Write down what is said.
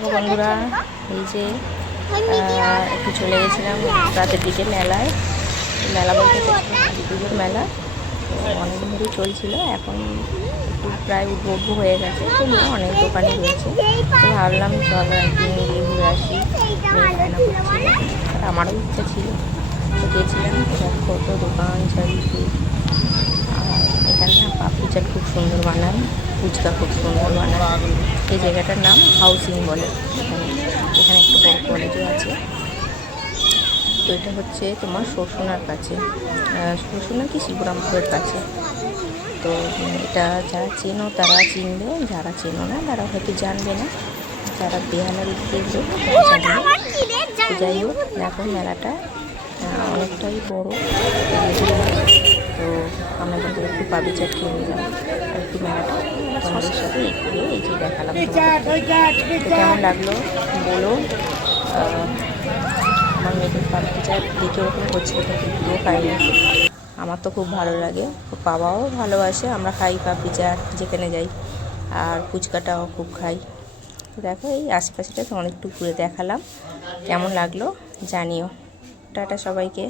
দেখো বন্ধুরা, এই যে একটু চলে গেছিলাম রাতের দিকে মেলায়। মেলা বলতে পুজোর মেলা অনেকদিন ধরেই চলছিল, এখন একটু প্রায় উদ্বুদ্ধ হয়ে গেছে। তো অনেক দোকানই রয়েছে, তো ভাবলাম চলো একদিন গিয়ে ঘুরে আসি। মেলা করছিল আর আমারও ইচ্ছা ছিল, তো গেছিলাম। কত দোকান চারিদিকে। আর এখানে না পাপড়ি চাট খুব সুন্দর বানান, ফুচকা খুব সুন্দর বানান। এই জায়গাটার নাম হাউসিং বলে। এখানে একটা বড় কলেজও আছে। তো এটা হচ্ছে তোমার শোষণার কাছে, শোষণা কি শিবরামপুরের কাছে। তো এটা যারা চেনো তারা চিনবে, যারা চেনো না তারা হয়তো জানবে না, যারা বেহালার দিকের লোক জানবে। তো যাই হোক, দেখো মেলাটা অনেকটাই বড়। তো আমরা কিন্তু একটু পাপড়ি চাট খেয়ে নিলাম আর একটু মেলাটা তোমাদের সাথে ঘুরে এই যে দেখালাম। তো কেমন লাগলো বলো। আমার মেয়েদের পাপড়ি চাট দেখে ওরকম হচ্ছে, কিন্তু পুরো খাইনি। আমার তো খুব ভালো লাগে, বাবাও ভালোবাসে, আমরা খাই পাপড়ি চাট যেখানে যাই। আর ফুচকাটাও খুব খাই। দেখো এই আশেপাশেটা তোমার একটু ঘুরে দেখালাম, কেমন লাগলো জানিও। টাটা সবাইকে।